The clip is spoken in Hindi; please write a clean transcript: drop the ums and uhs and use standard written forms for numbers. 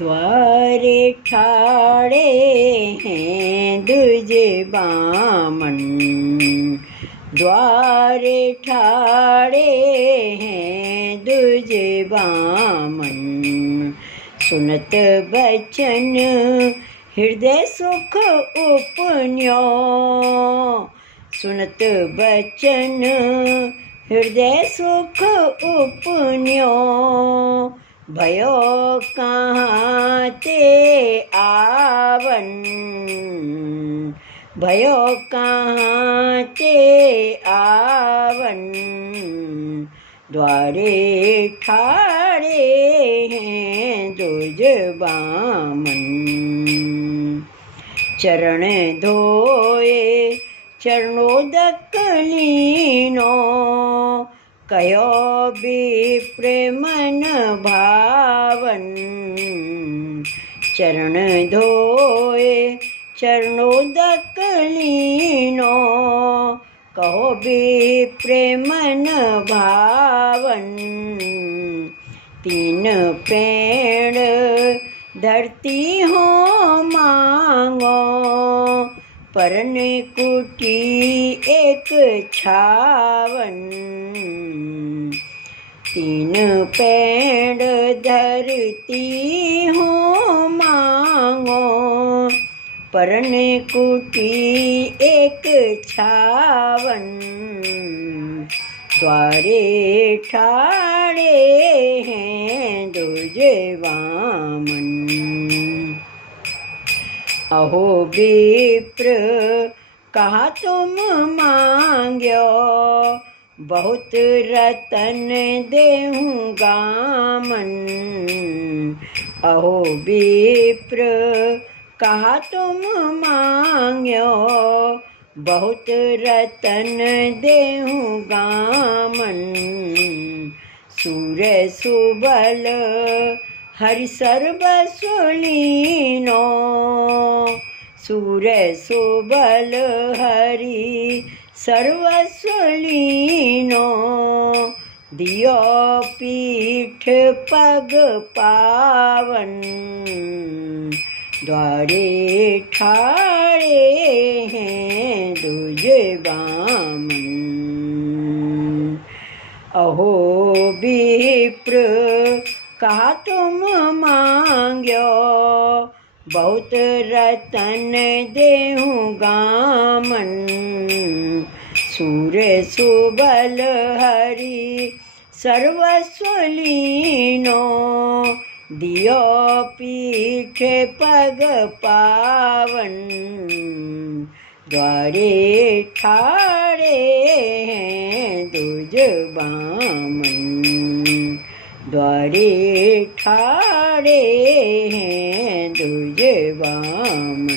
द्वारे ठाड़े हैं दूजे बामन, द्वारे ठाड़े हैं दूजे बामन। सुनत बचन हृदय सुख उपन्यो, सुनत बचन हृदय सुख उपन्यो। भयो कहाँ ते आवन, भयो कहाँ ते आवन। द्वारे ठाड़े हैं दूज बामन। चरण धोए चरणोदक लीनो, कयो विप्र मन भावन। चरण धोए चरणोदक लीनो, कहो विप्र मन भावन। तीन पेड़ धरती हो मांगो, परन कुटी एक छावन। तीन पेड़ धरती हो मांगो, परन कुटी एक छावन। द्वारे ठाड़े हैं दूजे बामन। अहो विप्र कहा तुम मांग्यो, बहुत रतन देहूँगा मन। अहो विप्र कहा तुम मांग्यो, बहुत रतन देहूँगा मन। सूर सुबल हरि सर्वस्व लीनो, सूर सुबल हरि सर्वस्व लीनो। दियो पीठ पग पावन, द्वारे ठाड़े हैं दूजे बामन। अहो विप्र कहा तुम मांग्यो, बहुत रतन देहूँगा मन। सूर सुबल हरि सर्वस्व लीनो, दियो पीठ पग पावन। द्वारे ठाड़े हैं दूज बामन, द्वारे ठाड़े हैं दूज बामन।